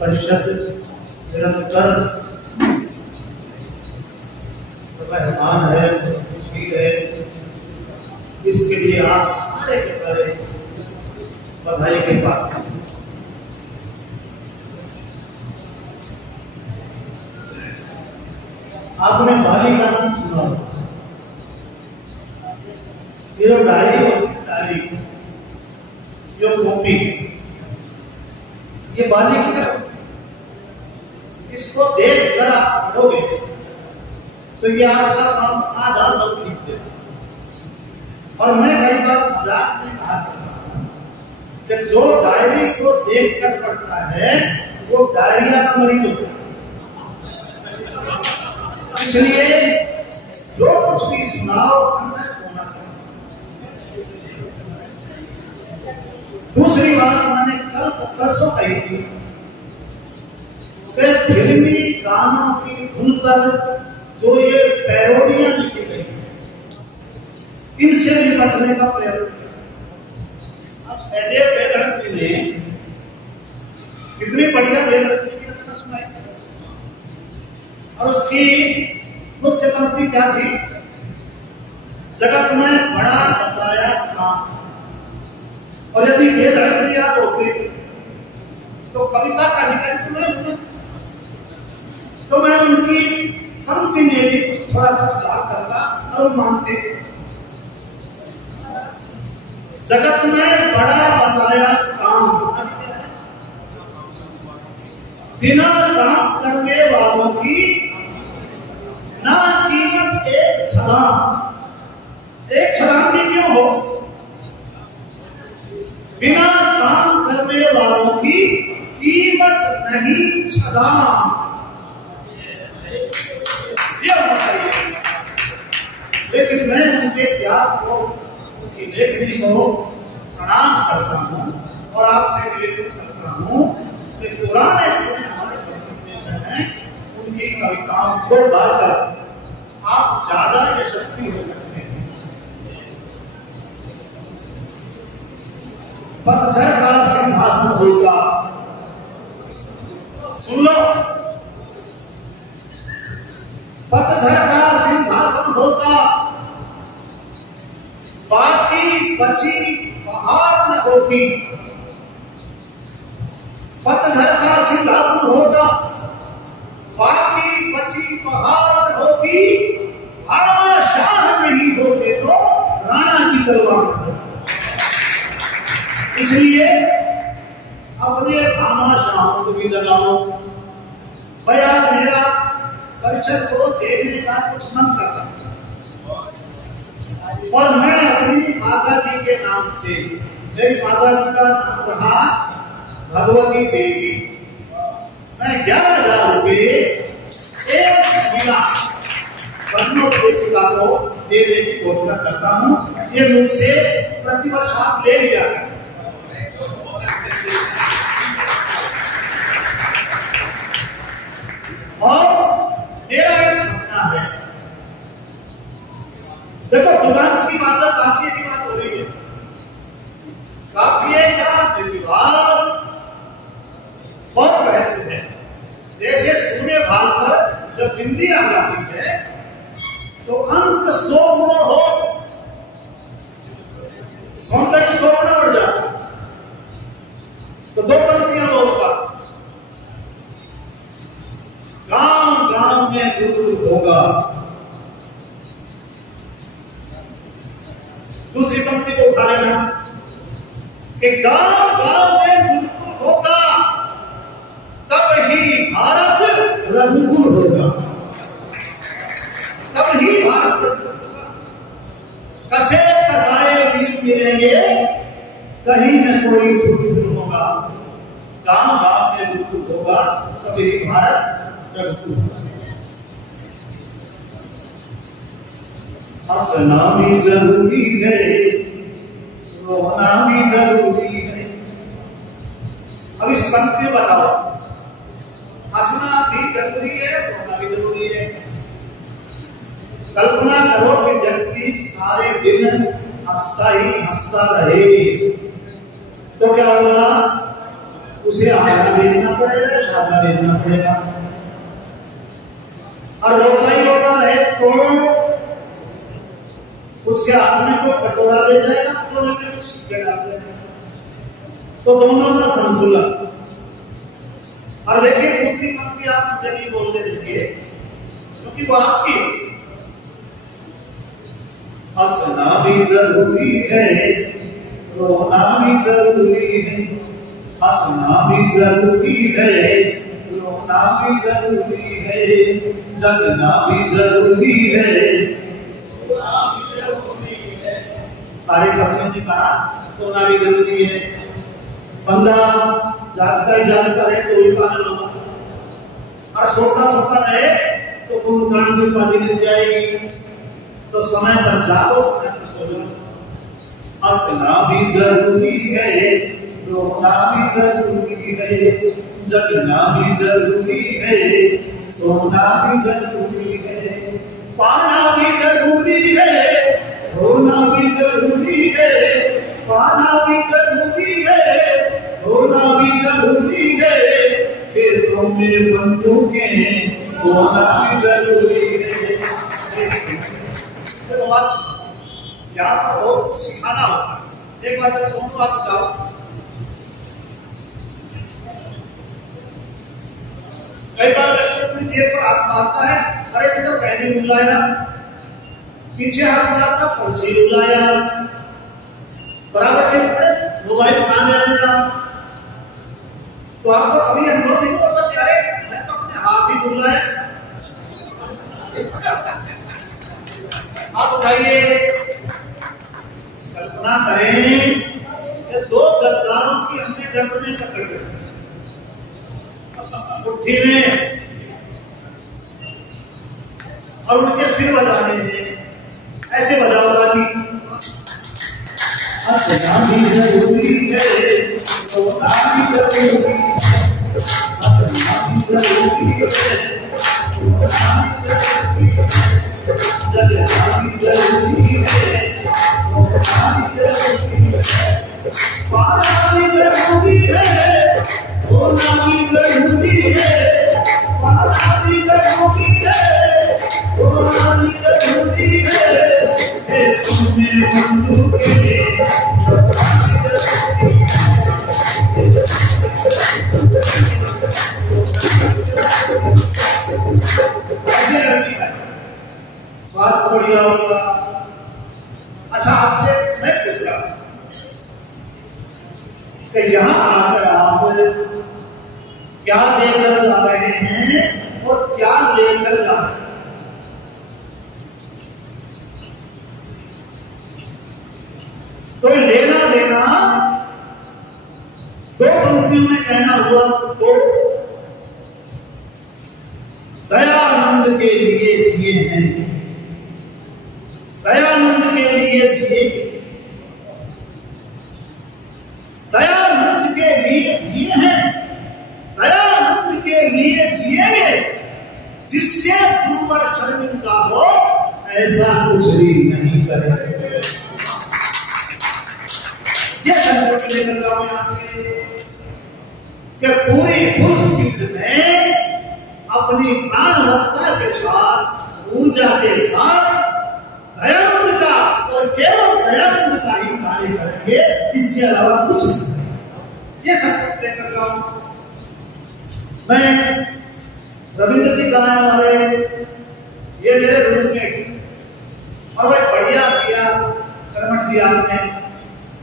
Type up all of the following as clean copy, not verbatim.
परिषद निरंतर मेहमान है, है, इसके लिए आप सारे के सारे बधाई के पात्र हैं। आपने बाली का नाम सुना होगा, ये जो डायरी जो कॉपी, ये बाली की तरफ, इसको देख कर आप पढ़ोगे तो ये आपका काम आधा लोग खींच देते। और मैं कई बार मजाक में कहा करता हूं कि जो डायरी को देख कर पढ़ता है वो डायरिया का मरीज होता है। इसलिए जो कुछ भी सुनाओ अंडस्ट होना चाहिए। दूसरी बात मैंने कल परसों कही थी कि फिल्मी गानों की धुन पर जो ये पैरोडियां लिखी गई है, इनसे निपटने का प्रयास किया। अब सहदेव बेगड़क जी ने कितनी बढ़िया बेगड़क की रचना सुनाई, और उसकी मुख्य पंक्ति क्या थी? जगत में बड़ा बताया काम। और यदि बेगड़क जी याद होते तो कविता का अधिकार तो नहीं होता। तो मैं उनकी पंक्ति में भी कुछ थोड़ा सा सुधार करता और मानते, जगत में बड़ा बताया काम, बिना काम करने वालों की ना कीमत एक छलांग। एक छलांग भी क्यों हो? बिना काम करने वालों की कीमत नहीं छलांग। लेकिन मैं उनके त्याग को, उनकी लेखनी को प्रणाम करता हूँ और आपसे निवेदन करता हूँ कि पुराने हमारे हैं उनकी कविताओं को गाकर आप ज्यादा यशस्वी हो सकते हैं। पतझड़ का सिंहासन होगा, सुन लो, पतझड़ का सिंहासन होगा, बाकी बची बहार न होगी। पतझड़ का सिंहासन होगा, बाकी बची बहार न होगी। भामा शाह नहीं होते तो राणा की तलवार। इसलिए अपने भामा शाहों को भी जगाओ। भैया मेरा परिषद को देखने का कुछ मन करता है, और मैं अपनी माता जी के नाम से, मेरी माता जी का नाम रहा भगवती देवी, मैं 11,000 रुपये एक महिला बहनों बेटिका को देने की घोषणा करता हूँ। ये मुझसे प्रतिवर्ष आप ले लिया करें। और मेरा एक सपना है, देखो जुबान की बात, काफिये की बात हो रही है। काफिये का निर्विवाद बहुत महत्व है। जैसे शून्य भाग पर जब बिंदी आ जाती है तो अंक 100 गुना हो, सौंदर्य 100 गुना बढ़ जाता है। तो दो पंक्तियां होगा, गांव गांव में गुरु होगा। दूसरी पंक्ति को उठा लेना कि गांव गांव में गुरुकुल होगा, तब ही भारत रघुकुल होगा। तब ही भारत होगा। कसे कसाए वीर मिलेंगे, कहीं न कोई धुन होगा। गांव गांव में गुरुकुल होगा, तब ही भारत रघुकुल होगा। हंसना भी जरूरी है, रोना भी जरूरी है। अब इस पंक्ति में बताओ, हंसना भी जरूरी है, रोना भी जरूरी है। कल्पना करो कि व्यक्ति सारे दिन हंसता ही हंसता रहे तो क्या होगा? उसे आहार भेजना पड़ेगा, शादा भेजना पड़ेगा। और रोता ही रोता रहे तो उसके हाथ में कोई कटोरा ले जाएगा तो उसमें कुछ सिक्के डाल देगा। तो दोनों का संतुलन। और देखिए दूसरी पंक्ति आप मुझे नहीं बोलते देखिए, क्योंकि वो आपकी। हंसना भी जरूरी है, रोना भी जरूरी है। हंसना भी जरूरी है, रोना भी जरूरी है। जगना भी जरूरी है, सारे कवियों ने कहा सोना भी जरूरी है। बंदा जागता ही जागता रहे तो भी पागल होगा, और सोता सोता रहे तो कुंभकर्ण की उपाधि मिल जाएगी। तो समय पर जाओ, समय पर सो जाओ। हंसना भी जरूरी है, रोना भी जरूरी है। जगना भी जरूरी है, सोना भी जरूरी है। पाना भी जरूरी है, रोना भी जरूरी है। पाना भी जरूरी है, रोना भी जरूरी है। खेतों में बंदूकें होना भी जरूरी है। तो यहाँ पर बहुत सिखाना होता है। एक बार जरा दोनों बात बताओ। कई बार अपनी जेब पर हाथ मारता है, अरे तेरा पहले बुलाया, पीछे हाथ मारता पर्ची बुलाया, बराबर के मोबाइल कहां ले आया। तो आपको कभी अनुभव नहीं होता कि अरे मैं तो अपने हाथ ही बुलाया। आप बताइए, कल्पना करें कि दो गद्दारों की हमने गर्दनें पकड़ ली मुट्ठी में और उनके सिर बजाने हैं, ऐसे बजाओ वाली। हंसना भी जरूरी है, रोना भी जरूरी है। हंसना भी जरूरी है, रोना भी जरूरी है। जगना भी जरूरी है, सोना भी जरूरी है। पाना भी जरूरी है, रोना भी जरूरी है। पाना भी जरूरी है, रोना भी जरूरी है। तुम्हें बंदूकें ऐसे करती है, स्वास्थ्य बढ़िया होगा। अच्छा, आपसे मैं पूछ रहा हूं कि यहां आकर आप क्या लेकर जा रहे हैं और क्या लेकर जा रहे हैं? तो लेना देना दो पंक्तियों में कहना हुआ तो दयानंद के लिए दिए हैं, दयानंद के लिए दिए, दयानंद के लिए दिए हैं, दयानंद के लिए जिएंगे। जिससे तुम पर शर्मिंदा हो ऐसा कुछ भी नहीं करेंगे। ये संकल्प लेकर जाओ यहाँ से कि पूरी पुरुष में अपनी प्राणवत्ता के साथ, ऊर्जा के साथ दयानंद का और केवल दयानंद का ही कार्य करेंगे, इसके अलावा कुछ नहीं। ये संकल्प लेकर जाओ। मैं रविंद्र जी गाने वाले ये मेरे रूममेट, और भाई बढ़िया किया कर्मठ जी आपने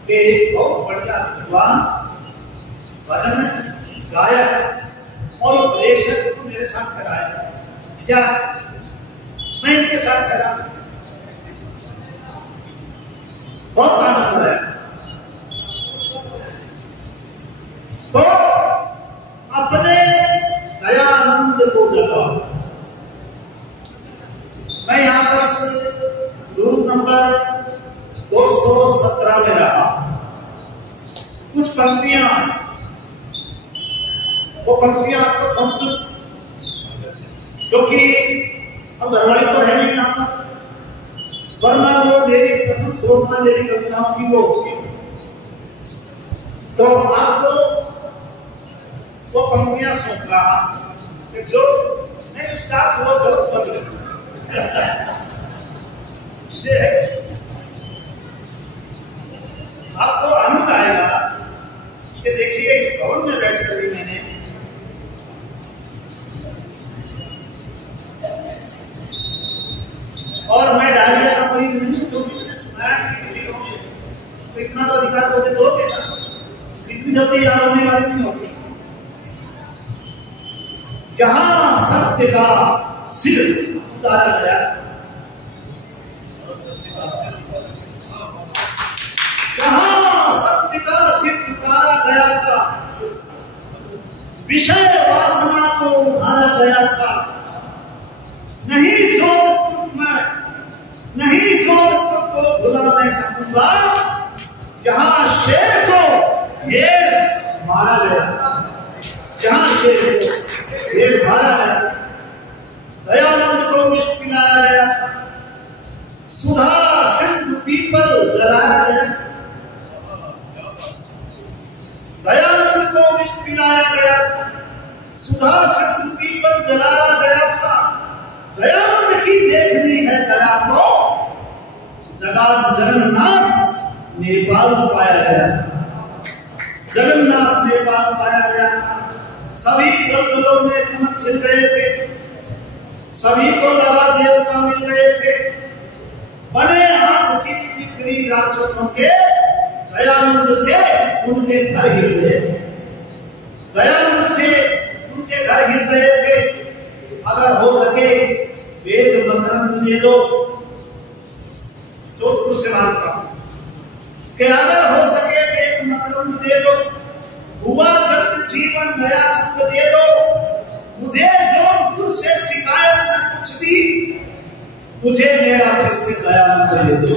कि बहुत बढ़िया विद्वान भजन गाया और उपदेशक को मेरे साथ कराया। क्या मैं इनके साथ करा, बहुत आनंद आया। तो अपने दयानंद को जगाओ। मैं यहां पर रूम नंबर 217 में रहा। कुछ पंक्तियां, वो पंक्तियां आपको समझ, क्योंकि अब घरवाली तो है नहीं यहाँ पर, वरना वो मेरी प्रथम श्रोता मेरी कविताओं की वो होगी। तो आपको वो पंक्तियां सुन रहा कि जो नहीं उसका वो गलत बज गया आपको आनंद आएगा कि देखिए इस भवन में बैठकर भी मैंने और मैं डायरिया का मरीज नहीं हूं, क्योंकि मैंने सुनाया कि किसी को तो इतना तो अधिकार होते दोगे ना, इतनी जल्दी याद होने वाली नहीं होती। यहां सत्य का सिर उतारा गया, यहां सत्य का सिर उतारा गया था, विषय वासना को उभारा गया था। नहीं जोधपुर को भुला मैं सकूंगा, जहां शेर को ये मारा गया था, जहां शेर को ये मारा गया। दयानंद को विष पिलाया गया था, सुधा सिंधु पीपल जलाया गया, दयानंद को विष पिलाया गया था, सुधा सिंधु पीपल जलाया गया था। दयानंद की देखनी है दया को, जगन्नाथ नेपाल पाया गया था, जगन्नाथ नेपाल पाया गया था। सभी दलदलों में कमल खिल गए थे, सभी को लगा देवता मिल गए थे, बने हाथ की बिक्री राक्षसों के, दयानंद से उनके घर हिल गए थे, दयानंद से उनके घर हिल गए थे। अगर हो सके वेद मकरंद दे दो, जोधपुर से मांगता हूं कि अगर हो सके वेद मकरंद दे दो, हुआ गत जीवन नया छंद दे दो, मुझे जोधपुर से शिकायत न कुछ भी, मुझे मेरा फिर से दयानंद दे दो,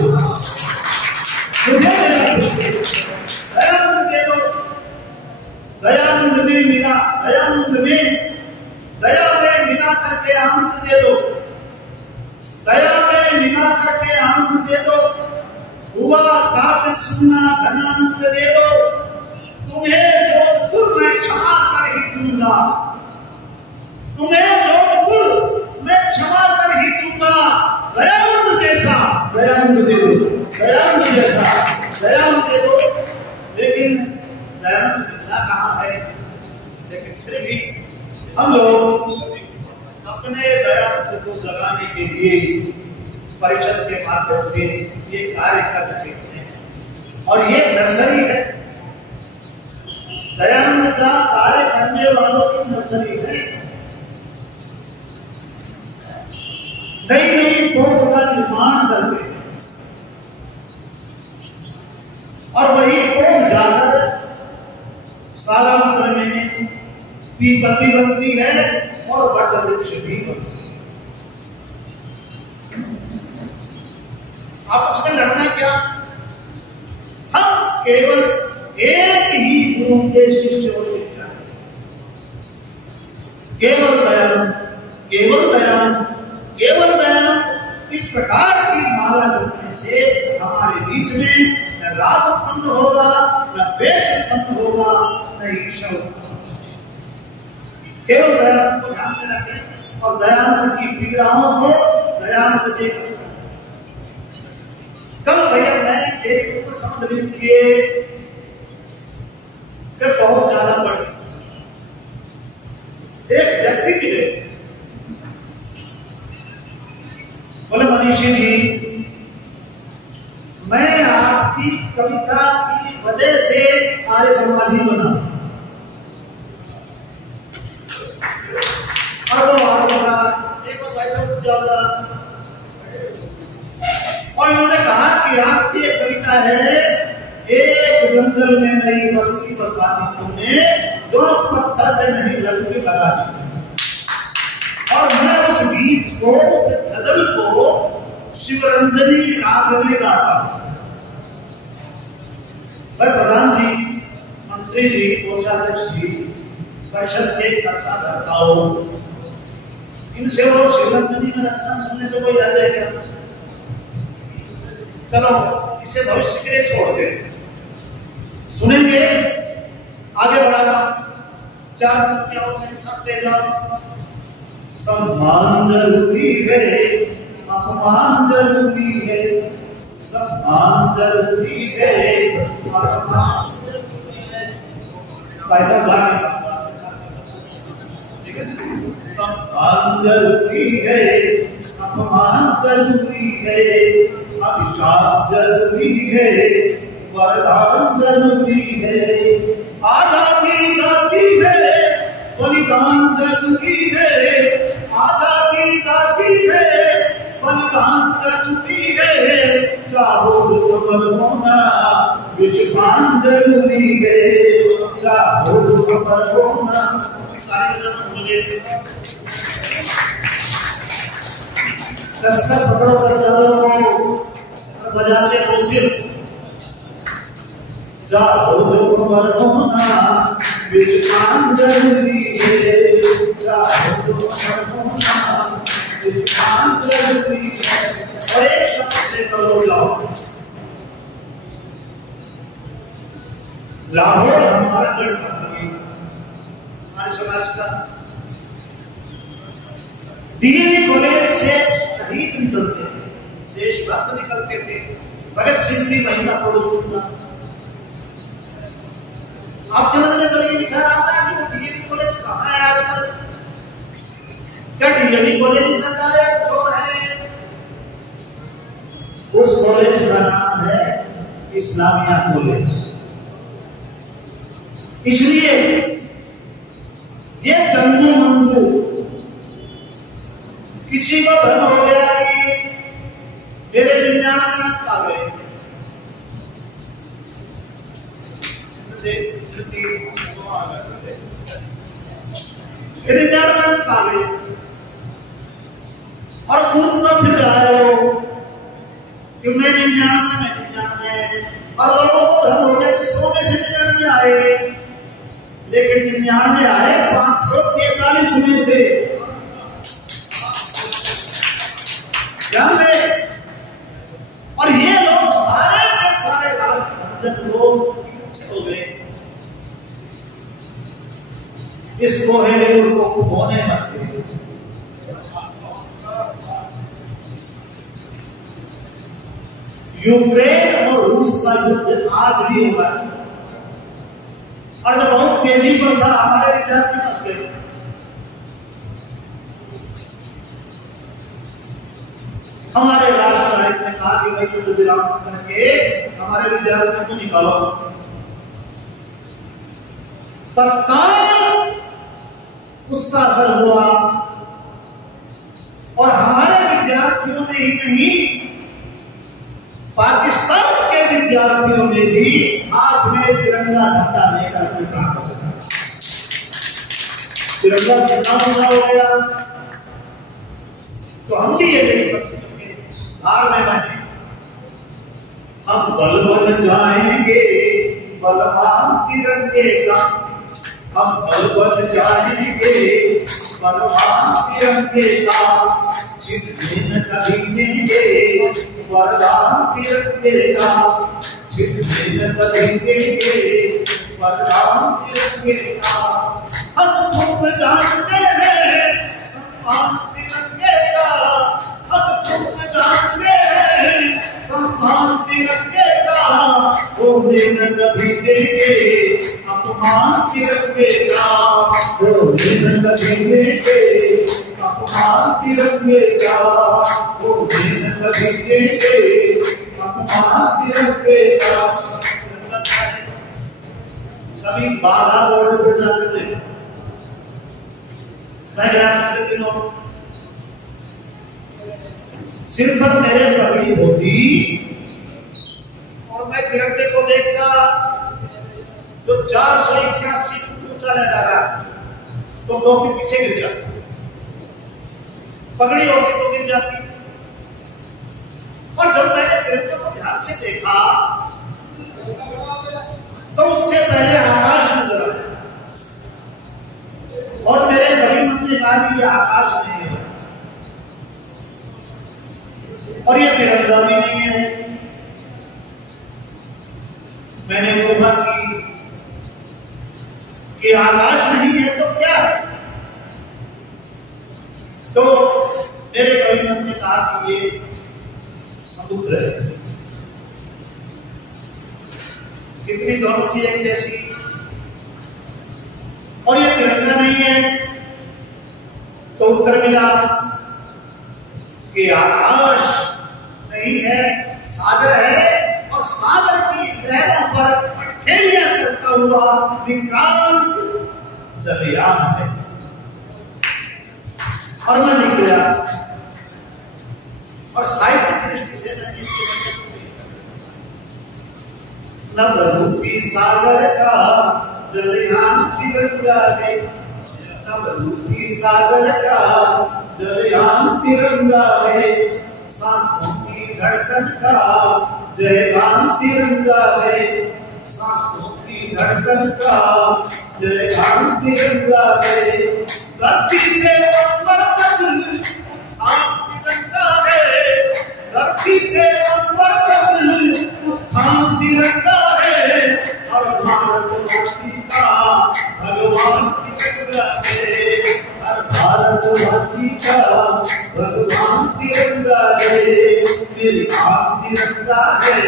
मुझे मेरा फिर से दयानंद दे दो। दयानंद में मिला, दयानंद में दया में मिला करके आनंद दे दो, दया में मिला करके आनंद दे दो। हुआ काव्य सुनना घनानंद दे दो, तुम्हें जोधपुर में क्षमा कर ही दूंगा, तुम्हें जोधपुर में क्षमा कर ही दूंगा। दयानंद जैसा दयानंद दे दो, दयानंद जैसा दयानंद दे दो। लेकिन दयानंद मिलना कहाँ है? लेकिन फिर भी हम लोग अपने दयानंद को जगाने के लिए परिषद के माध्यम से ये कार्य कर रहे हैं, और ये नर्सरी है, दयानंद का कार्य करने वालों की नर्सरी है। नई नई पौध का निर्माण करते हैं, और वही पौध जाकर कालांतर में पीपल भी बनती है और वट वृक्ष भी बनती है। आपस में लड़ना क्या? हम केवल एक ही गुरु के शिष्य होते हैं, केवल दयानंद, केवल दयानंद, केवल दयानंद। इस प्रकार की माला जपने से हमारे बीच में न राग उत्पन्न होगा, न द्वेष उत्पन्न होगा, न ईर्ष्या उत्पन्न होगा। केवल दयानंद को ध्यान में रखें और दयानंद की पीड़ाओं को दयानंद देख। कल भैया मैं एक समझ लीजिए कि बहुत ज्यादा बढ़ एक व्यक्ति मिले, बोले मनीषी जी, मैं आपकी कविता की वजह से आर्य समाजी बना। और वो एक और इन्होंने कहा कि आपकी एक कविता है, एक जंगल में नई बस्ती बसा दी तुमने, जो पत्थर पे नहीं लकड़ी लगा दी। और मैं उस गीत को, उस गजल को शिवरंजनी राग में गाता हूं। भाई प्रधान जी, मंत्री जी, कोषाध्यक्ष जी, परिषद के कर्ता धर्ताओं, इनसे वो शिवरंजनी में रचना सुनने को कोई आ जाएगा? चलो इसे भविष्य के लिए छोड़ दे, सुनेंगे आगे बढ़ाना। चार पंक्तियों के साथ ले जाओ। सम्मान जरूरी है, अपमान जरूरी है, सम्मान जरूरी है, अपमान जरूरी है। पैसा भाग ठीक है। सम्मान जरूरी है, अपमान जरूरी है, अभिशाप जरूरी है, वरदान जरूरी है, आजादी गाती है, बलिदान जरूरी है, आजादी गाती है, बलिदान जरूरी है, चाहो तो अमर होना विश्वान जरूरी है, चाहो तो अमर होना। सारे जन मुझे दस्तक पकड़ो कर बजाते हो सिर्फ, चाहो तो अमर होना विश्वान जरूरी है, चाहो तो अमर होना विश्वान जरूरी है। और एक शब्द से करो लाहौर। लाहौर हमारा गढ़ हमारे समाज का। डीएवी कॉलेज से शहीद निकलते थे, देशभक्त निकलते थे, भगत सिंह की महिला पड़ोस था। आपके मन में तो ये विचार आता है कि वो डीएवी कॉलेज कहाँ है आजकल? क्या डीएवी कॉलेज चल रहा है? जो है उस कॉलेज का नाम है इस्लामिया कॉलेज। इसलिए ये जम्मू मंदू किसी को भ्रम हो गया कि मेरे 99 आ गए, और खुद का फिर रहे हो कि मैं 99 और लोगों को भ्रम हो गया कि 100 में से 99 आए, लेकिन 99 आए 543 में से। और ये लोग सारे लोग हो गए। इस कोहेलूर को खोने मत दे। यूक्रेन और रूस का युद्ध आज भी हुआ है, और जब बहुत तेजी पर था हमारे विद्यार्थी फंस गए। हमारे राष्ट्र नायक ने कहा कि भाई युद्ध विराम करके हमारे विद्यार्थियों को निकालो। तत्काल उसका असर हुआ, और हमारे विद्यार्थियों ने ही नहीं, पाकिस्तान के विद्यार्थियों ने भी हाथ में तिरंगा झंडा लेकर अपने प्राण बचाया। तिरंगा कितना ऊंचा हो गया, तो हम भी ये नहीं धार में बने। हम बल बन जाएंगे बलवान तिरंगे का, हम बल बन जाएंगे बलवान तिरंगे का, छिपने न कभी देंगे वरदान तिरंगे का, छिपने न कभी देंगे वरदान तिरंगे का। हम खूब जानते हैं सम्मान तिरंगे का, हम खूब जानते हैं सम्मान तिरंगे का, होने न कभी देंगे अपमान तिरंगे का, होने न कभी देंगे अपमान तिरंगे का, होने न कभी देंगे अपमान तिरंगे का। कभी बाधा बोर्ड पे जाते थे, मैं गया पिछले दिनों, सिर पर मेरे पगड़ी होती और मैं तिरंगे को देखता तो 481 फुट ऊंचा लगा रहा, तो टोपी पीछे गिर जाती, पगड़ी होती तो गिर जाती। और जब मैंने तिरंगे को ध्यान से देखा तो उससे पहले आकाश नजर आया, और मेरे भाई मन ने कहा कि ये आकाश नहीं है और ये तिरंगा भी नहीं है, मैंने ऊहा की कि आकाश नहीं है तो क्या है? तो मेरे कवि ने कहा कि ये समुद्र है। कितनी दोनों की एक जैसी, और ये तिरंगा नहीं है। तो उत्तर मिला कि आकाश नहीं है, सागर है, और सागर की लहरों पर अठेलियां करता हुआ विक्रांत जलयान है। और मैं निकला और साहित्य की दृष्टि से नवरूपी सागर का जलयान तिरंगा है, नवरूपी सागर का जलयान तिरंगा है, सांसों की धड़कन का जयगान तिरंगा है, सांसों की धड़कन का जयगान तिरंगा है, धरती से अंबर तक उत्थान तिरंगा है, धरती से अंबर तक उत्थान तिरंगा है, और भारतवासी का भगवान तिरंगा है, और भारतवासी का भगवान तिरंगा है। मेरी आन तिरंगा है,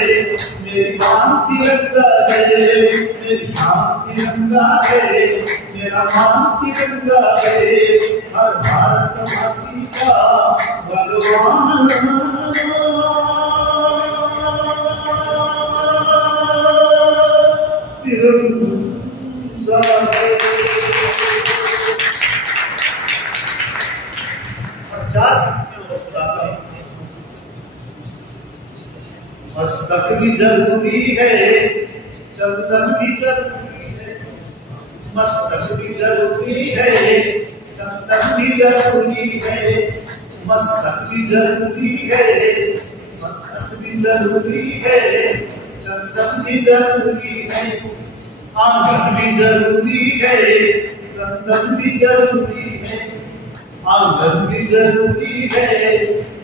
मेरी आन तिरंगा है, मेरी आन तिरंगा है, मेरा मान तिरंगा है, हर भारतवासी का भगवान तिरंगा है। मस्तक भी जरूरी है, चंदन भी जरूरी है, मस्तक भी जरूरी है, चंदन भी जरूरी है, मस्तक भी जरूरी है, मस्तक भी जरूरी है, चंदन भी जरूरी है, आंगन भी जरूरी है, चंदन भी जरूरी है, आंगन भी जरूरी है,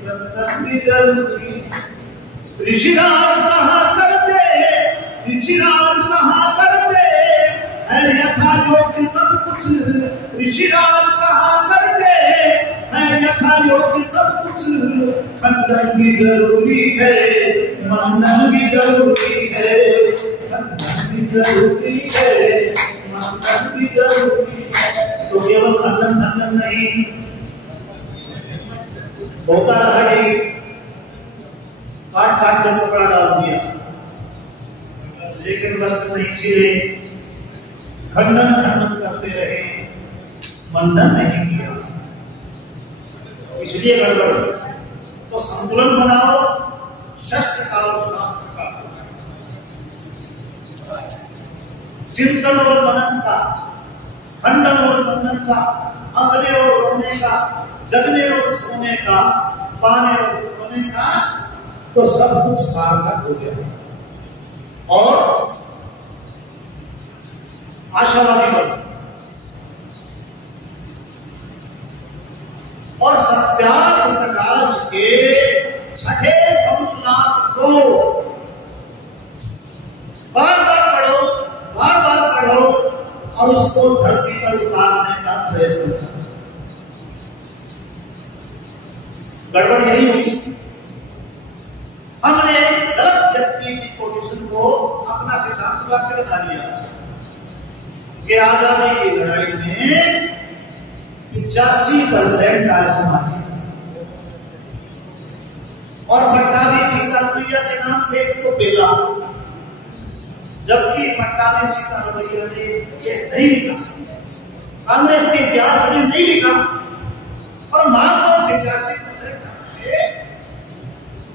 चंदन भी जरूरी है। ऋषिराज कहा करते, ऋषिराज कहा करते है यथा योग्य सब कुछ, ऋषिराज कहा करते है यथा योग्य सब कुछ, खंडन भी जरूरी है, मंडन भी जरूरी है, खंडन भी जरूरी है, मंडन भी जरूरी है। तो केवल खंडन खंडन नहीं होता रहा, काट काट कर कपड़ा डाल दिया, लेकिन वस्त्र नहीं सिले, खंडन खंडन करते रहे, मंडन नहीं किया, इसलिए गड़बड़। तो संतुलन बनाओ, शस्त्र का और शास्त्र का, चिंतन और मनन का, खंडन और मंडन का, हंसने और रोने का, जगने और सोने का, पाने और खोने का, तो सब कुछ सार्थक हो गया। और आशावादी बन, और सत्याग्रह काज के छठे समुद्रार्थ को बार बार पढ़ो, बार बार पढ़ो, और उसको धरती पर उतारने का प्रयत्न करो। गड़बड़ यही हुई, हमने 10 व्यक्ति की पोजीशन को अपना सिद्धांत वाक्य बना लिया कि आजादी की लड़ाई में 85% आय समाजी, और पट्टाभी सीतारमैया के नाम से इसको बेला, जबकि पट्टाभी सीतारमैया ने ये नहीं लिखा, कांग्रेस के इतिहास में नहीं लिखा, और मात्र 85%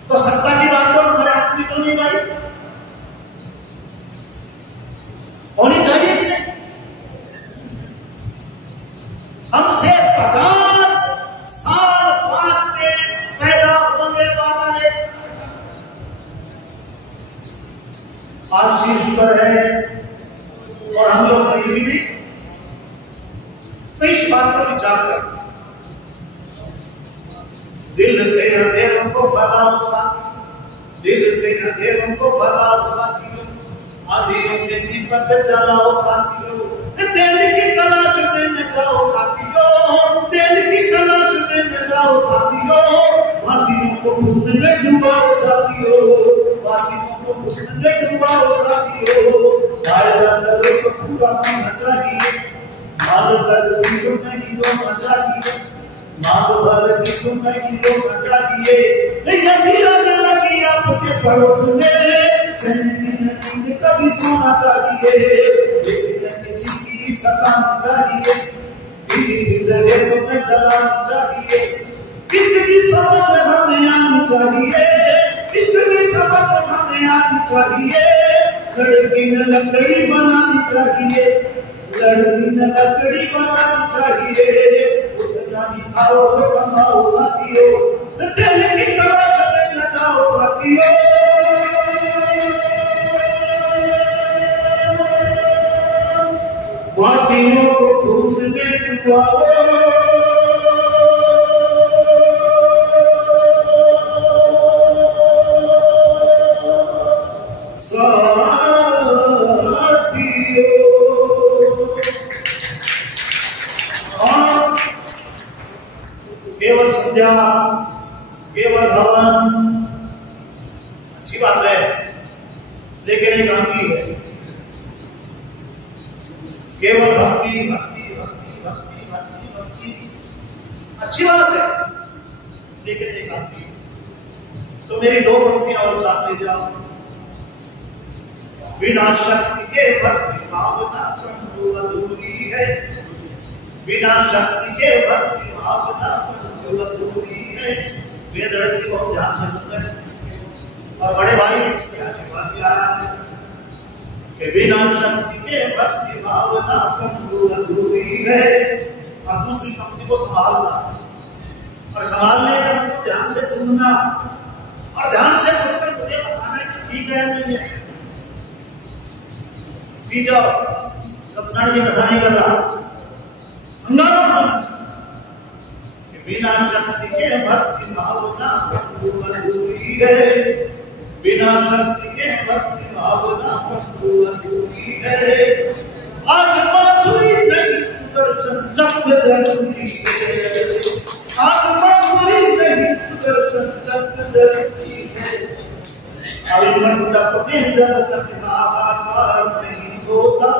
तो सत्ता की बात तो हमारे हाथ में क्यों नहीं आई? होनी चाहिए कि नहीं? हमसे 50 साल बाद में पैदा होने वाला एक आज शीर्ष पर है, और हम लोग कहीं भी। तो इस बात पर विचार कर, दिल से अंधेरों को भगाओ साथी, दिल से अंधेरों को भगाओ साथियों, आंधियों के दीपक जलाओ साथियों, तेल की तलाश में न जाओ साथियों, तेल की तलाश में न जाओ साथियों, वादियों को घुटने में डुबाओ साथियों, वादियों को घुटने में डुबाओ साथियों। फायदा करो तो पूरा होना चाहिए, माल भर की तो नहीं होना चाहिए, माल भर की तो नहीं होना चाहिए। यदि आग लगी आपके पड़ोस में, कभी सोना चाहिए, लेकिन किसी की सताना चाहिए, धीरे तो में जलाना चाहिए। किसकी समझ हमें आनी चाहिए, किसकी समझ हमें आनी चाहिए। लड़की न लकड़ी बनानी चाहिए, लड़की न लकड़ी बनानी चाहिए। उतना ही खाओ तो कमाओ साथियों, तेल की तलाश में न जाओ साथियों। वादियों को घूमने डुबाओ, केवल संध्या, केवल हवन अच्छी बात है, लेकिन एक आदमी है केवल भक्ति भक्ति भक्ति भक्ति भक्ति भक्ति अच्छी बात है, लेकिन एक आदमी। तो मेरी दो पंक्तियां और साथ ले जाओ। बिना शक्ति के भक्ति भावना प्रभु अधूरी है, बिना शक्ति के भक्ति भावना प्रभु अधूरी है। वेद जी बहुत ध्यान से सुन रहे और बड़े भाई इसके आशीर्वाद भी आ रहा है कि बिना शक्ति के भक्ति भावना प्रभु अधूरी है। और दूसरी पंक्ति को संभालना, और संभालने का मतलब ध्यान से सुनना, और ध्यान से सुनकर मुझे बताना है कि ठीक है नहीं है। पी जाओ, सत्यनारायण की कथा नहीं कर रहा, हंगामा। बिना शक्ति के भक्ति भावना प्रभु अधूरी है, बिना शक्ति के भक्ति भावना प्रभु अधूरी है। आज बांसुरी नहीं सुदर्शन चक्र जरूरी है, आज बांसुरी नहीं सुदर्शन चक्र जरूरी है। मंडप में जब तक हाहाकार नहीं होता,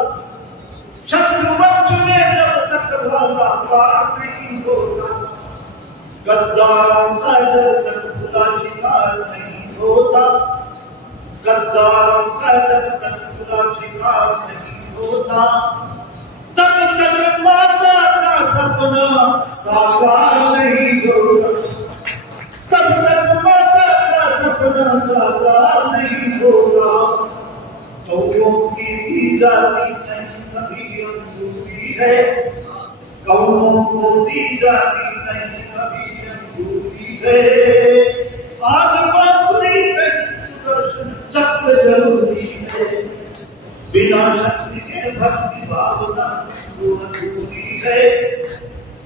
शत्रु वंश में जब तक भागाकार नहीं होता, गद्दारों का जब तक खुला शिकार नहीं होता, गद्दारों का जब तक खुला शिकार नहीं होता, तब तक माता का सपना साकार नहीं होता, तब तक माता का सपना साकार नहीं होगा। कौओं की भी जाति नहीं कभी अधूरी है, कौओं को भी जाति नहीं कभी अधूरी है। आज बांसुरी में सुदर्शन चक्र जरूरी है, बिना शक्ति के भक्ति भावना अधूरी है,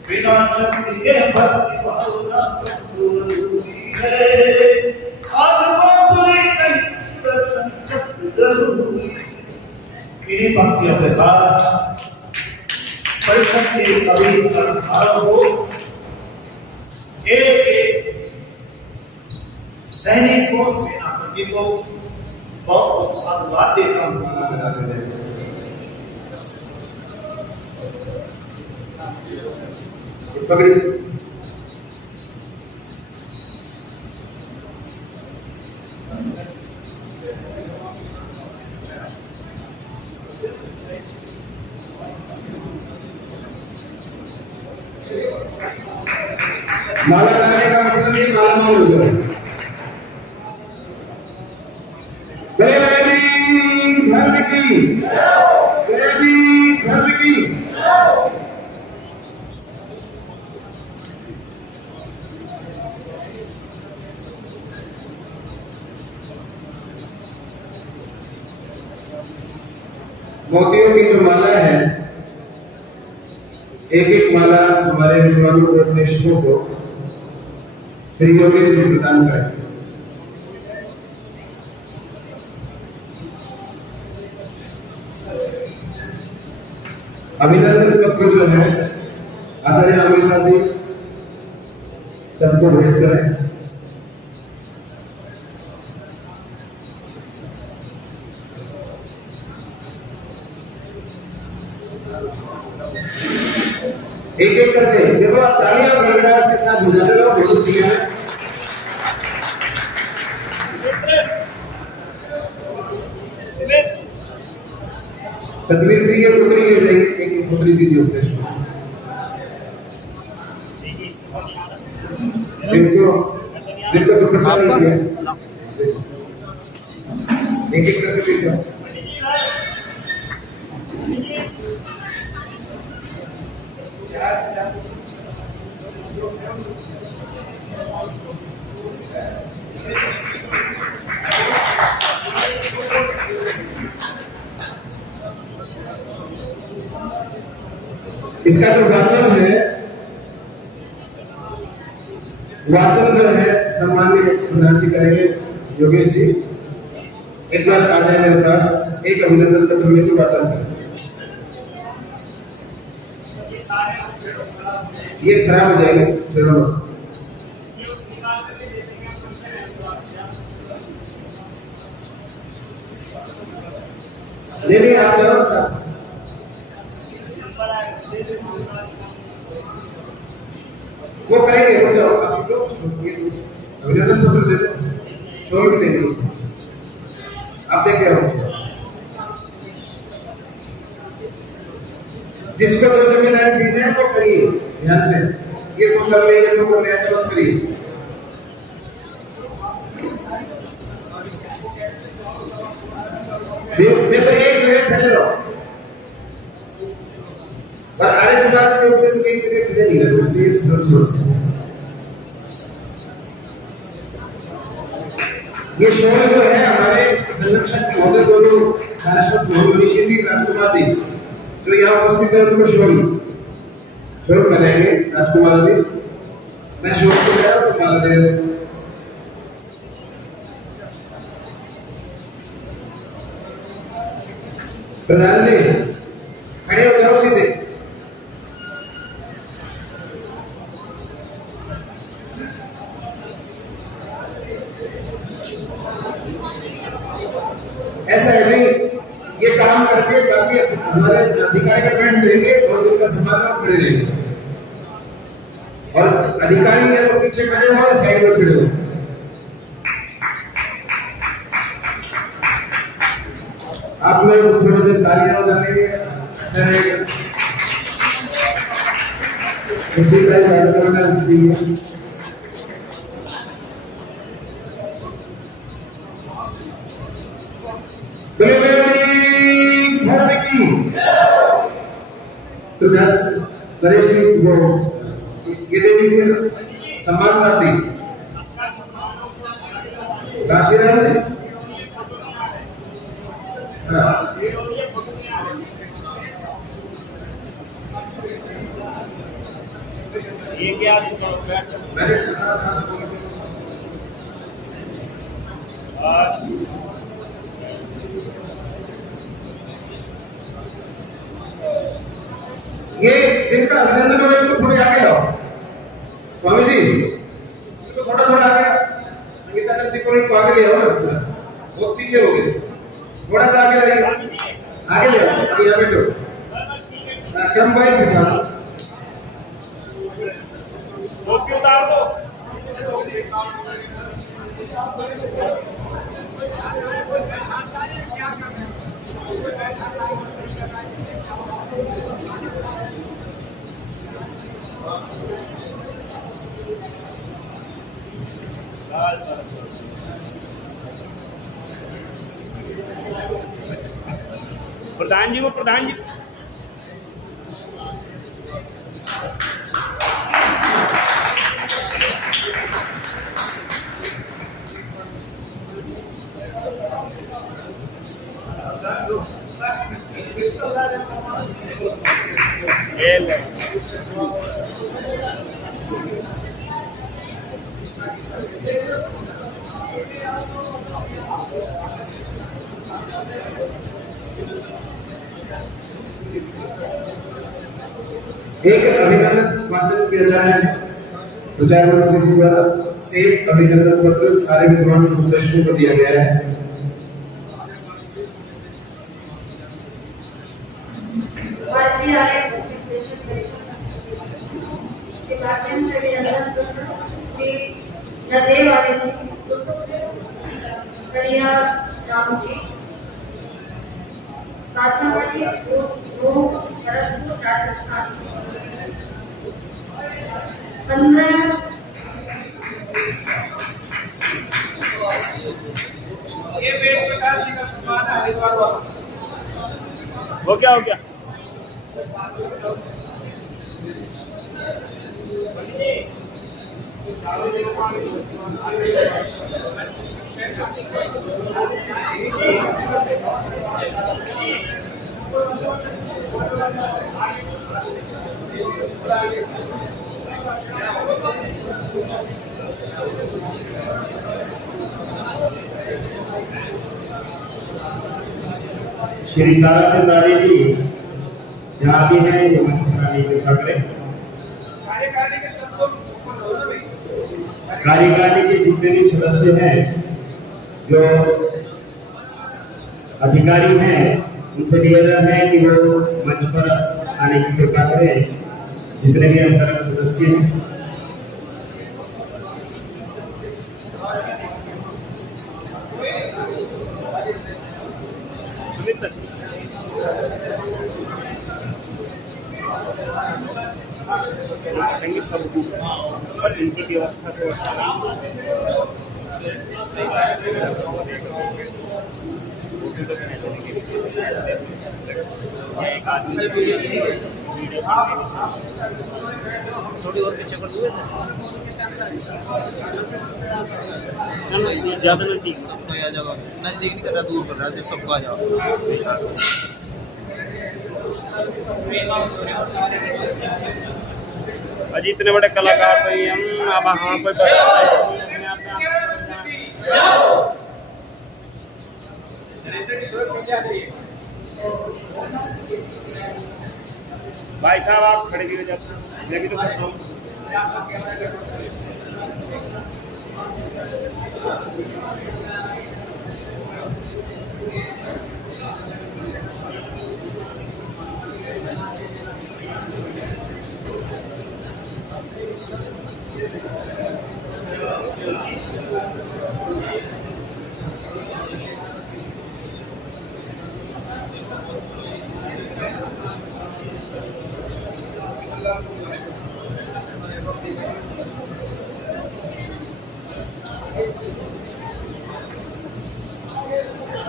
बिना शक्ति के भक्ति भावना अधूरी है। आज बांसुरी में सुदर्शन चक्र जरूरी है। इन्हीं पंक्तियों के साथ परिषद के सभी कर्मधारों को एक सैनिकों सेनापति को बहुत बहुत साधुवाद देता हूँ। माला लगाने का मतलब ये माला माल हो जाए। देवी धर्म की, देवी धर्म की। मोतियों की जो माला है, एक एक माला हमारे विद्वानों और उपदेशकों को श्री योगेश जी प्रदान करें। अभिनंदन पत्र जो है आचार्य अमृता जी सबको भेंट करें। एक एक करके देखो, आप तालियां गड़गड़ाहट के साथ बजाते रहो, बहुत दिया है। सतवीर जी के पुत्री ले जाइए, एक पुत्री दीजिए उपदेश को। जिनको दुपट्टा नहीं है, एक एक करके भेजो। इसका जो वाचन जो है सम्माननीय प्रधान जी करेंगे, योगेश जी। एक बार आ जाए मेरे पास, एक अभिनंदन पत्र में जो वाचन करें। ये खराब हो जाएंगे, चलो नहीं आप जाओ साहब, वो करेंगे, वो जाओ आप लोग अभिनंदन पत्र दे दो, छोड़ भी देंगे। आप देख रहे हो जिसको जो जिम्मेदारी दी जाए वो करिए ध्यान से, ये तो कर ले, ये तो कर ले, ऐसा मत करिए। देखो एक जगह खड़े रहो, पर आर्य समाज के उपदेश से एक जगह खड़े नहीं रह सकते, इस भ्रम से। ये शोर जो है हमारे संरक्षक महोदय गुरु सारस्वत महोदय श्री राजकुमार जी जो यहाँ उपस्थित है, उनको शोर बनाएंगे। राजकुमार जी, मैं शोर को कह रहा हूँ, तो माला दे दो। प्रधान जी खड़े हो जाओ सीधे। ऐसा है नहीं, ये काम करके काफी हमारे अधिकारी का बैठ रहेंगे और उनका सम्मान खड़े रहेंगे, और अधिकारी या तो पीछे खड़े हो या साइड में खड़े हो। आप लोग थोड़ी देर तालियां बजाएंगे, अच्छा रहेगा। उसी का कार्यक्रम दीजिए। नरेश जी वो ये दे दीजिए सम्मान राशि। काशीराम जी, हाँ ये क्या मैंने ये जिनका अभिनंदन हो रहा है, थोड़े आगे लाओ स्वामी जी, इनको थोड़ा थोड़ा आगे, संगीतानंद जी को आगे ले आओ ना, बहुत पीछे हो गए, थोड़ा सा आगे लाइए, आगे ले आओ, यहाँ बैठो, क्रम वाइज बिठाओ। उतार दो। प्रधान जी, वो प्रधान जी एक अभिनंदन वाचन किया जा रहा है प्रचार मंत्री जी द्वारा। सेव अभिनंदन पत्र सारे विद्वान उपदेशकों को दिया गया है। भारतीय आर्य उपदेशक परिषद के माध्यम से अभिनंदन पत्र श्री नरदेव आर्य जी, करिया राम जी, बाछावाड़ी, भरतपुर, राजस्थान 15 ये वेद प्रकाश जी का सम्मान है हरिद्वार वाला। हो गया श्री ताराचंद आर्य जी यहाँ भी हैं, ये मंच पर आने की कृपा करें। कार्यकारिणी के सब लोग कार्यकारिणी के जितने भी सदस्य हैं, जो अधिकारी हैं, उनसे निवेदन है कि वो मंच पर आने की कृपा करें। जितने भी अंतरंग सदस्य हैं, सबको और इनकी व्यवस्था से थोड़ी और पीछे कर दूंगा ज्यादा नजदीक सबको आ जाओ, नजदीक नहीं कर रहा, दूर कर रहा है, सबको आ जाओ। अजी इतने बड़े कलाकार तो ये हम अब हाँ कोई भाई साहब आप खड़े भी हो जाते मैं भी तो करता हूँ।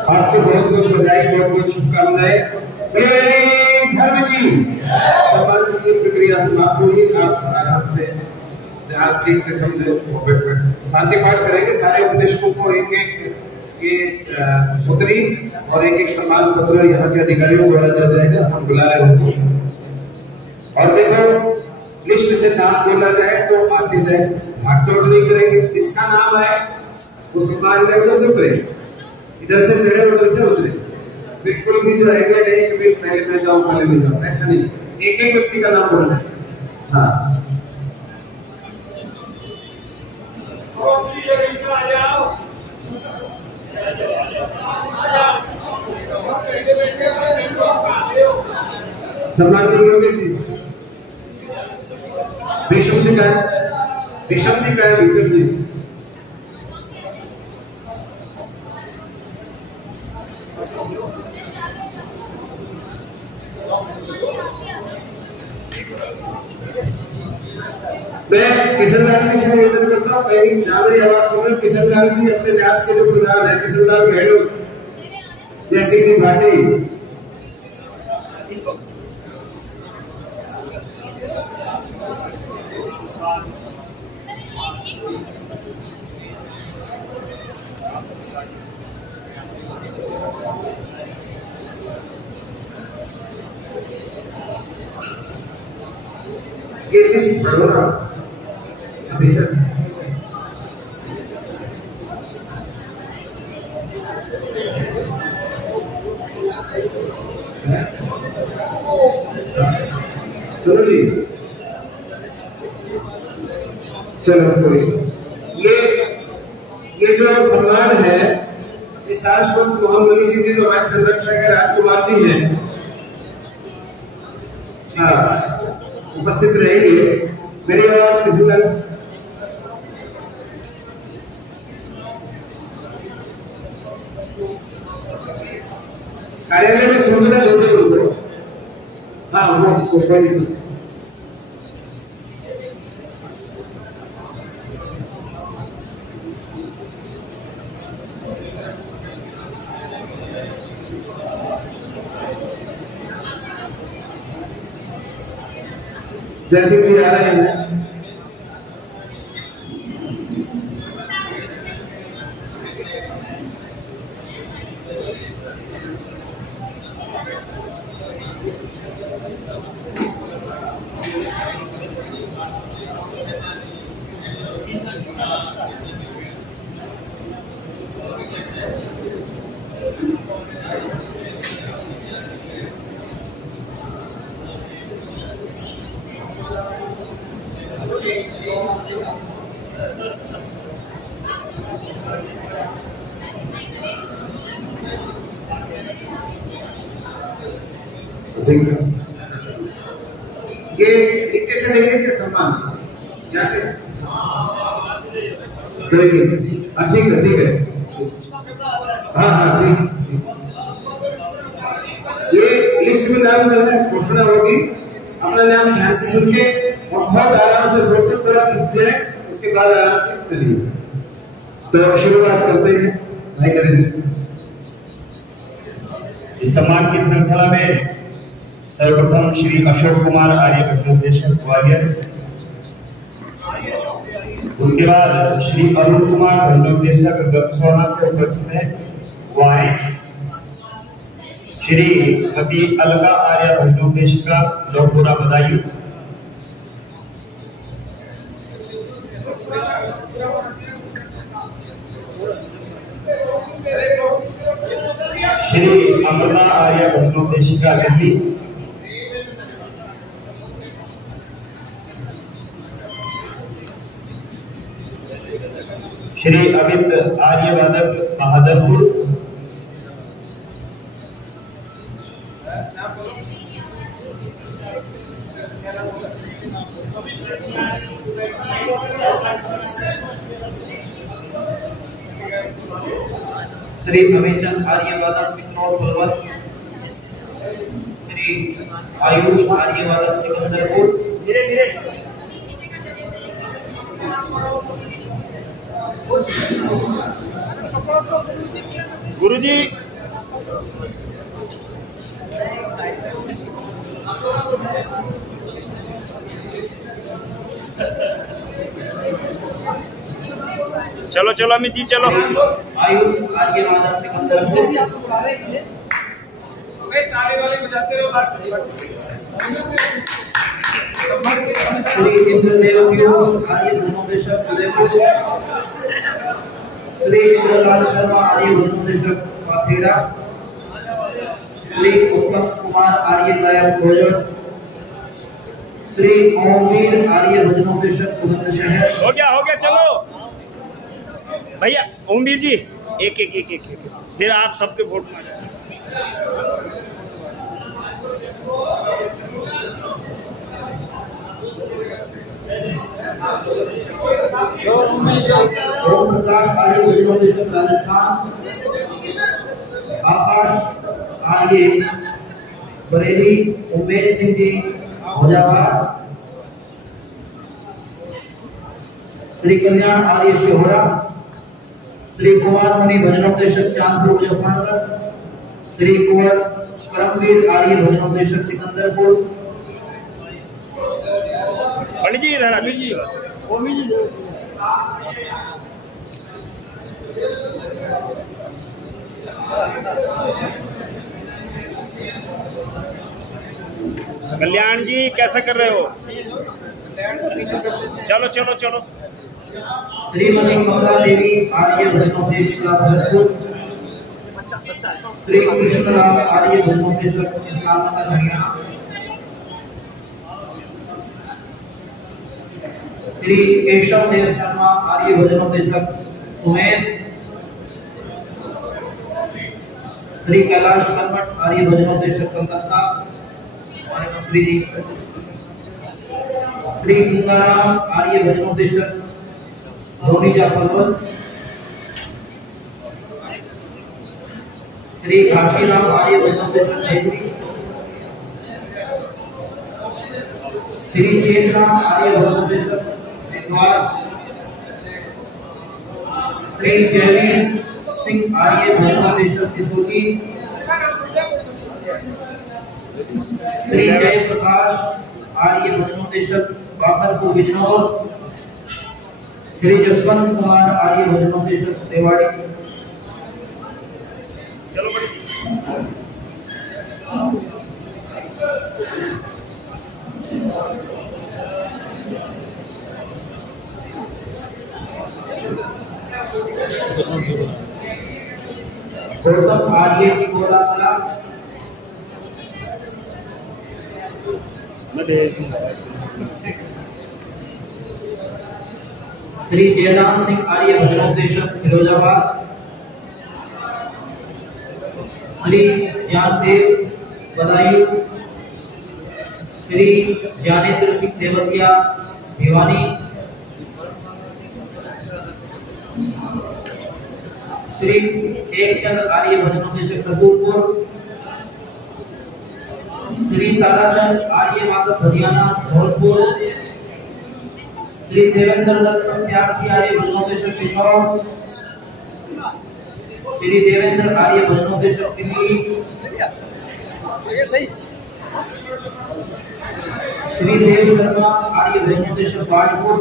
आपको बहुत बहुत बधाई, बहुत बहुत शुभकामनाएं। धर्म जी सम्मान की प्रक्रिया समाप्त हुई। आप आराम से जहाँ ठीक से समझे वो बैठ शांति पाठ करेंगे। सारे उपदेशकों को एक एक ये उत्तरी और एक एक सम्मान पत्र यहाँ के अधिकारियों को दिया जाएगा। हम बुला रहे हैं उनको। और देखो लिस्ट से नाम बोला जाए तो आते जाए, भागदौड़ नहीं करेंगे। जिसका नाम आए उसके मान लेवल से उतरे, इधर से चढ़े उधर से उतरे। बिल्कुल भी जो है नहीं कि पहले मैं जाऊं पहले मैं जाऊं, ऐसा नहीं। एक एक व्यक्ति का नाम बोलना है। हाँ सम्मान करोगे सी विष्णु जी का है, विष्णु जी का है, विष्णु जी मैं किशनलाल जी से निवेदन करता हूँ, कहीं जहाँ मेरी आवाज सुन किशनलाल जी अपने व्यास के जो प्रधान है किशनलाल गहलोत, जैसे कि भाटी, ये किस पढ़ो ना अभी सर चलो जी, चलो कोई ये जो सम्मान है ये शाश्वत मोहम्मद जी जो हमारे संरक्षक राजकुमार जी हैं, हाँ उपस्थित रहेंगे। मेरी आवाज किसी तक कार्यालय में सूचना देते हुए, हाँ वो कोई नहीं। जैसे कि आ रहे हैं ये नीचे से देंगे क्या सम्मान, यहाँ से देंगे? हाँ ठीक है, हाँ हाँ ठीक। ये लिस्ट में नाम जो है घोषणा होगी, अपना नाम ध्यान से सुन के और बहुत आराम से फोटो पूरा खींच जाए, उसके बाद आराम से चलिए। तो शुरुआत करते हैं भाई नरेंद्र। इस सम्मान की श्रृंखला में सर्वप्रथम श्री अशोक कुमार आर्य भजनोपदेशक ग्वालियर, उनके बाद श्री अरुण कुमार भजनोपदेशक गपसवाना से उपस्थित है वाई, श्रीमती अलका आर्य भजनोपदेशिका लोकपुरा बदायूं, श्री अमृता आर्य भजनोपदेशिका दिल्ली, श्री अमित आर्य वादक बहादुरपुर, श्री अमेचंद आर्य वादक सिकनौर बलवर, श्री आयुष आर्य वादक सिकंदरपुर, गुरुजी चलो चलो अमित जी चलो। आयुष आर्य वादक सिकंदरपुर, ताली वाले बजाते रहो। श्री इंद्रदेव पीयूष आर्य भजनोपदेशक उदयपुर, श्री इंद्रलाल शर्मा आर्य भजनोपदेशक पाथेड़ा, श्री उत्तम कुमार आर्य गायक भोजन, श्री ओमवीर आर्य भजनोपदेशक बुलंदशहर। हो गया चलो भैया ओमवीर जी एक एक एक एक फिर आप सबके वोट में ओम प्रकाश आर्य भजनोपदेशक राजस्थान, आकाश आर्य बरेली, उमेश सिंह जी भोजाबाद, श्री कल्याण आर्य शिहोरा, श्री कुमार मुनि भजनोपदेशक चांदपुर मुजफ्फरनगर, श्री कुंवर परमवीर आर्य भजनोपदेशक सिकंदरपुर। पंडित जी इधर आइए। कल्याण जी कैसा कर रहे हो? चलो चलो चलो। श्रीमती कमला देवी आर्य भजनोपदेशिका भरतपुर, श्री कृष्णलाल आर्य भजनोदेशक इस्लामनगर हरियाणा। श्री केशव देव शर्मा आर्य भजनोदेशक सुमेर। श्री कैलाश कर्मठ आर्य भजनोदेशक कलकत्ता। हमारे मंत्री जी। श्री गंगाराम आर्य भजनोदेशक धोनीजा पर्वत। श्री काशीराम आर्य भजनोदेशक देहरी। श्री चेतराम आर्य भजनोदेशक इंदौर। श्री जयवीर सिंह आर्य भजनोदेशक सिसोली। श्री जयप्रकाश आर्य भजनोदेशक बाखरपुर बिजनौर। श्री जसवंत कुमार आर्य भजनोदेशक रेवाड़ी। गौतम आर्य की गोलाकला। श्री जयदान सिंह आर्य भजनोदेशक फिरोजाबाद। श्री ज्ञानदेव बदायूं। श्री ज्ञानेंद्र सिंह देवतिया भिवानी। श्री एकचंद आर्य भजनोदेशक कसूरपुर। श्री ताराचंद आर्य माधव हरियाणा धौलपुर। श्री देवेंद्र दत्त सत्यार्थी आर्य भजनोदेशक इंदौर। श्री देवेंद्र आर्य भजनोदेशक दिल्ली। श्री देव शर्मा आर्य भजनोदेशक बाजपुर।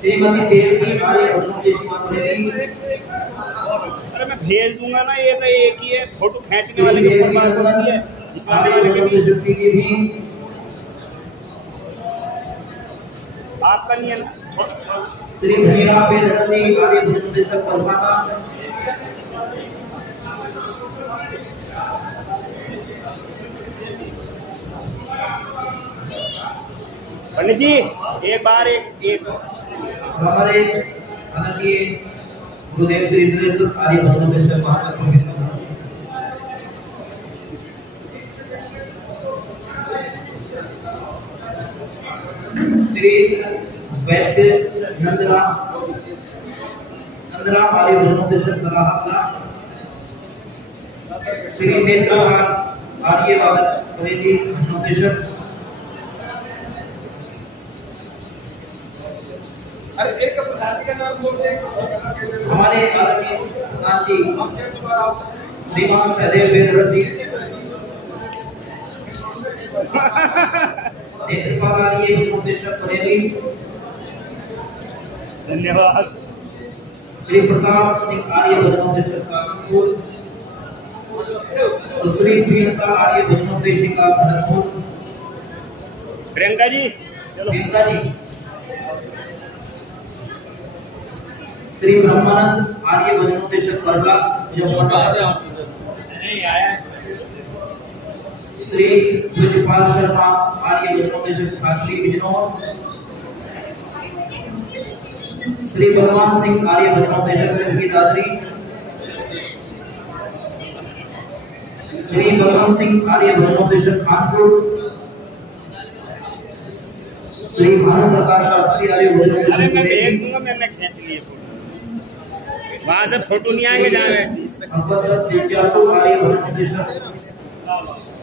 श्रीमती देवकी आर्य भजनोदेशक बरेली। अरे मैं भेज दूंगा ना, ये तो एक ही है, फोटो खींचने वाले की बात होती है। आपका नहीं है ना। श्री भैया बेदर्दी आर्य भजनोदेशक बरसाना। पंडित जी एक बार एक हमारे आदरणीय गुरुदेव श्री इंद्रेश दत्त आर्य भजनोदेशक महाराज। श्री वैद्य नंदराम आर्य भजनोदेशक तलाहला। श्री नेत्रपाल आर्य वादक बरेली भजनोदेशक। हमारे आदरणीय प्रधान जी श्रीमान सहदेव वेदव्रत जी। नेत्रपाल आर्य भजनोदेशक बरेली। धन्यवाद। श्री प्रताप सिंह आर्य भजनोदेशक कासमपुर। सुश्री प्रियंका आर्य भजनोदेशिका भरतपुर। प्रियंका जी चलो। प्रियंका जी। श्री ब्रह्मानंद आर्य भजनोदेशक करला नहीं आया। श्री ब्रजपाल शर्मा आर्य भजनोदेशक छाछली बिजनौर। श्री बलवान सिंह आर्य भजनोदेशक चरखी दादरी। श्री बलवान सिंह आर्य भजनोदेशक कानपुर। श्री भानु प्रकाश शास्त्री आर्य भजनोदेशक अरे मैं भेज दूंगा, मैंने खींच लिए फोटो। वहां से फोटो नहीं आएंगे जहाँ भगवत दत्त जिज्ञासु आर्य भजनोदेशक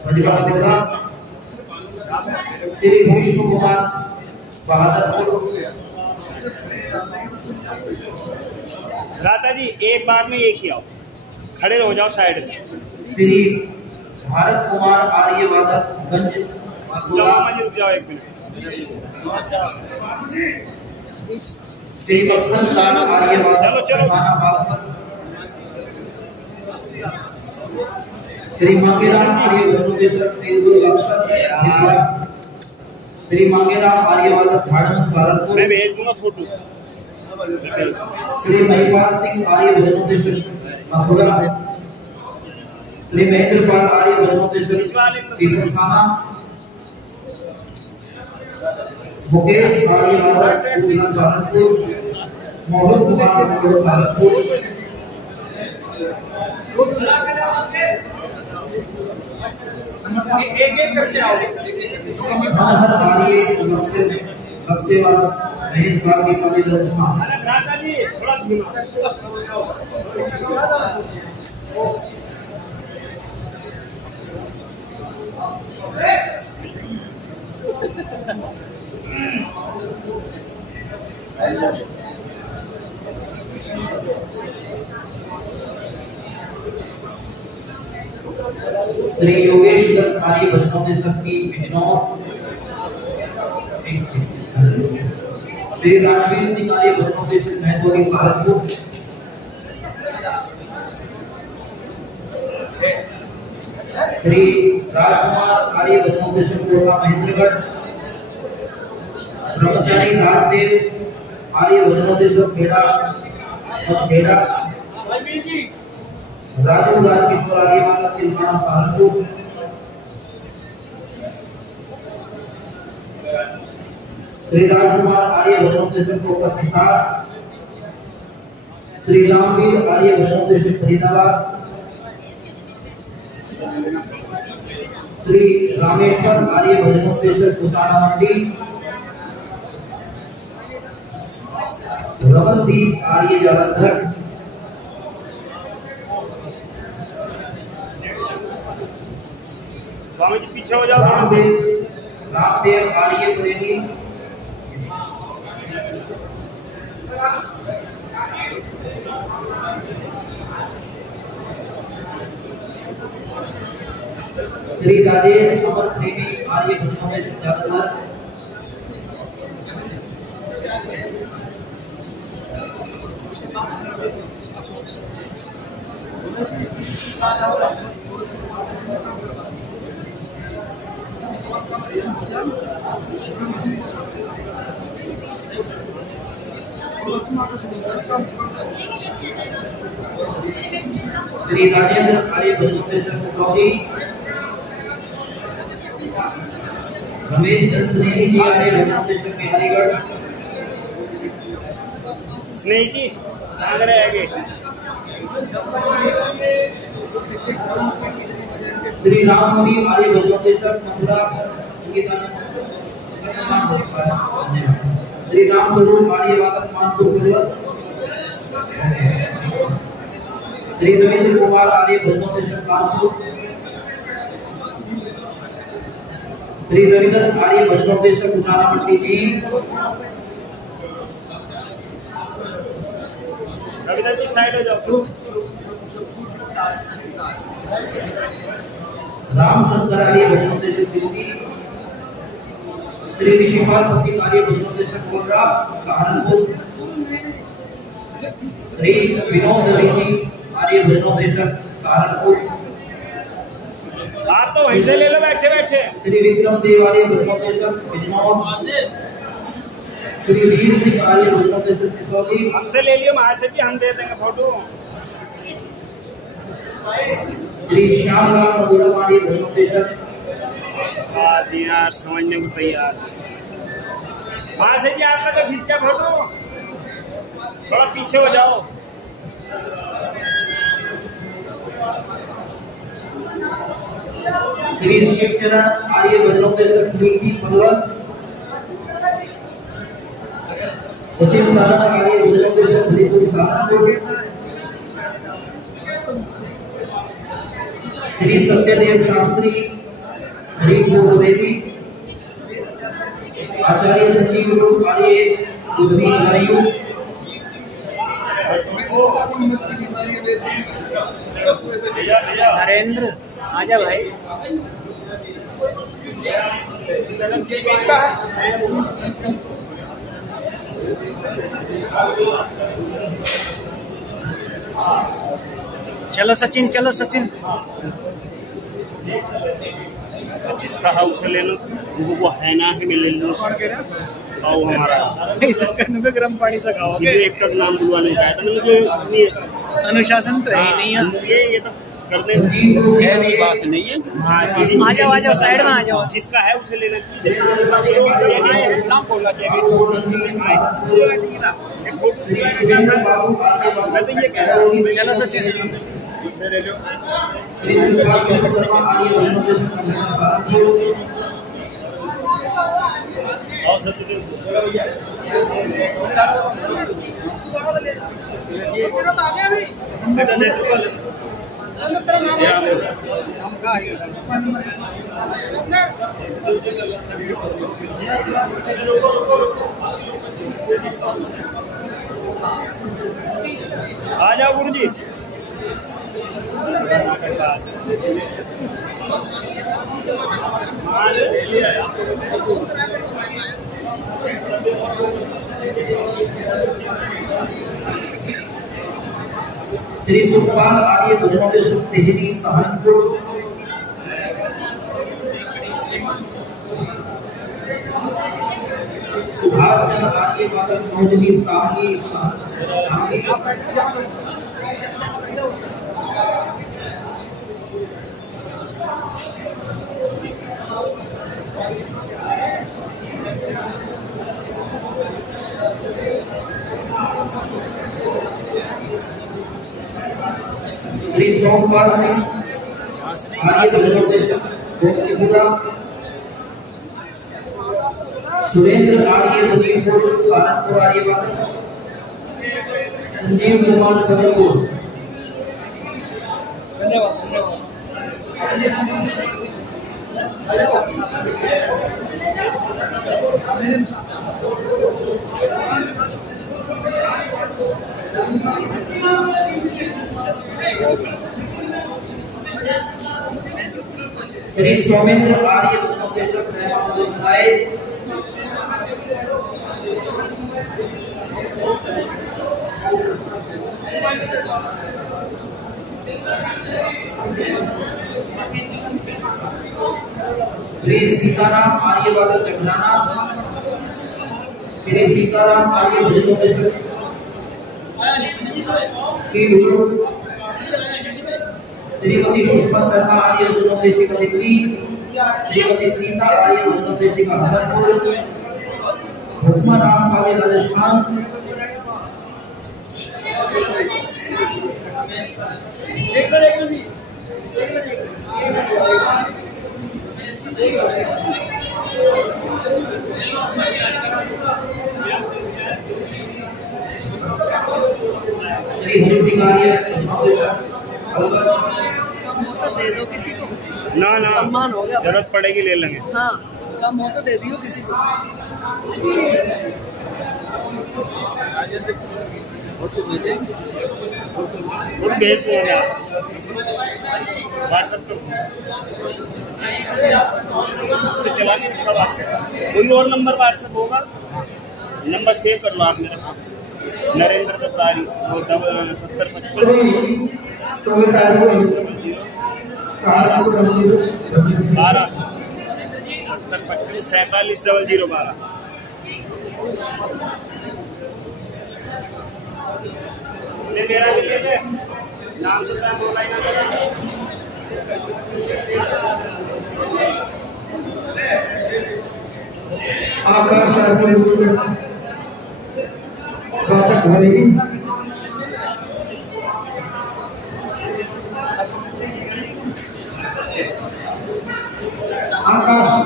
रजगावदेवता। श्री विष्णु कुमार बहादुरपुर। राता जी एक बार में एक ही आओ, खड़े हो जाओ साइड में। श्री भारत कुमार आर्य वादक गंज जी रुक जाओ एक मिनट। श्री मक्खन लाल आर्य वादक चलो थाना बागपत। श्री मांगेराम आर्य भजनोदेशक सेंदूर लक्षण। श्री मांगेराम आर्य वादक झाड़मन सहारनपुर। मैं भेज दूंगा फोटो। श्री महिपाल सिंह आर्य भजनोत्तेश्वर मथुरा, श्री महेंद्रपाल आर्य भजनोत्तेश्वर पीपलसाना, मुकेश आर्य वादक सहारनपुर, मोहन कुमार सहारनपुर, एक करके आओ। मनहर आर्य बक्सेवास महेश बाबू की कॉलेज उस्मान। राधा जी थोड़ा धीमा। श्री योगेश दत्त आर्य भजनोत्तेश्वर की बिजनौर, श्री राजवीर सिंह आर्य भजनोत्तेश्वर महतोरी सहारनपुर, श्री राजकुमार आर्य भजनोत्तेश्वर कोटा महेंद्रगढ़, ब्रह्मचारी राजदेव आर्य भजनोत्तेश्वर खेड़ा, राजू राजकिशोर आर्य माता तिलकाना सहारनपुर, श्री राजकुमार आर्य भजनोत्तेश्वर कोटा संसार, श्री रामवीर आर्य भजनोत्तेश्वर फरीदाबाद, श्री रामेश्वर आर्य भजनोत्तेश्वर कुचाना मंडी, रमनदीप आर्य जालंधर, स्वामी जी पीछे हो जाओ। रामदेव आर्य बरेली, श्री राजेश अमर प्रेमी आर्य भजनोत्तेश्वर जालंधर, श्री राजेंद्र आर्य भजनोत्तेश्वर कुकौली, रमेश चंद्र स्नेही जी आर्य भजनोत्तेश्वर बिहारीगढ़, स्नेही जी कहाँ गए आगे? श्री राममुनि आर्य भजनोत्तेश्वर मथुरा, श्री राम स्वरूप आर्य वादक मानपुर पर्वत, श्री रविंद्र कुमार आर्य भजनोत्तेश्वर कानपुर, श्री रविंद्र आर्य भजनोत्तेश्वर कुचाना मंडी जी, रविंद्र जी साइड हो जाओ। रामशंकर आर्य भजनोत्तेश्वर दिल्ली, श्री ऋषिपाल पति आर्य भजनोत्तेश्वर कोलरा सहारनपुर, श्री विनोद ऋषि आर्य भजनोत्तेश्वर सहारनपुर, आप तो वहीं से ले लो बैठे बैठे। श्री विक्रम देव आर्य भजनोत्तेश्वर बिजनौर, श्री वीर सिंह आर्य भजनोत्तेश्वर सिसौली, हमसे ले लियो महाशय जी, हम दे देंगे फोटो। श्री श्यामलाल मधुरम आर्य भजनोत्तेश्वर, यार समझने को तैयार। महाशय जी आपका तो खींच क्या फोटो, थोड़ा पीछे हो जाओ। श्री शिवचरण आर्य भजनोत्तेश्वर नीति पल्लव, सचिन सारा आर्य भजनोत्तेश्वर हरिपुर सहारनपुर, श्री सत्यदेव शास्त्री हरिपुर देवी, आचार्य संजीव रूप आर्य दुधनी नारायण, नरेंद्र आजा भाई। चलो सचिन, चलो सचिन, जिसका हाउस ले लो, वो है ना, है ले लो। खाओ हमारा इसका गर्म पानी से खाओगे। एक का नाम बुलवाने का था मुझे, अपनी अनुशासन तो है ही नहीं है। ये तो कर दे, ऐसी बात नहीं है। आ जाओ साइड में आ जाओ। जिसका है उसे लेना नाम बोलना चाहिए ना। मैं तो ये कह रहा हूँ, चलो सचिन ले लो। आ जाओ गुरुजी। श्री सुखपाल आर्य भजनोपदेशक टिहरी सहारनपुर। सुभाष चंद्र आर्य वादक मौजनी साहनी श्री सोमपाल सिंह आर्य भजनोपदेशक गोपीपुरा। सुरेंद्र आर्य बदीपुर सहारनपुर आर्य वादक। संजीव कुमार बदरपुर। श्री सौमेंद्र आर्य भजनोपदेशक श्री सीताराम आर्य वादक जगनाना। श्री सीताराम आर्य भजनोपदेशक श्रीमती सुषमा शर्मा आर्य भजनोपदेशिका दिल्ली। श्रीमती सीता आर्य भजनोपदेशिका भरतपुर। भुक्मा राम आर्य राजस्थान। श्री हरि सिंह आर्य भजनोपदेशक दे दो किसी को। ना ना सम्मान हो गया, जरूरत पड़ेगी ले लेंगे। हाँ कम हो तो दे दियो किसी को। भेज दूंगा व्हाट्सएप पर। चला नहीं व्हाट्सएप, कोई और नंबर व्हाट्सएप होगा, नंबर सेव कर लो आप मेरा। नरेंद्र दत्तारी 7055 470012। मेरा भी ले ले, नाम तो क्या बोला ही ना। आकाश आकाश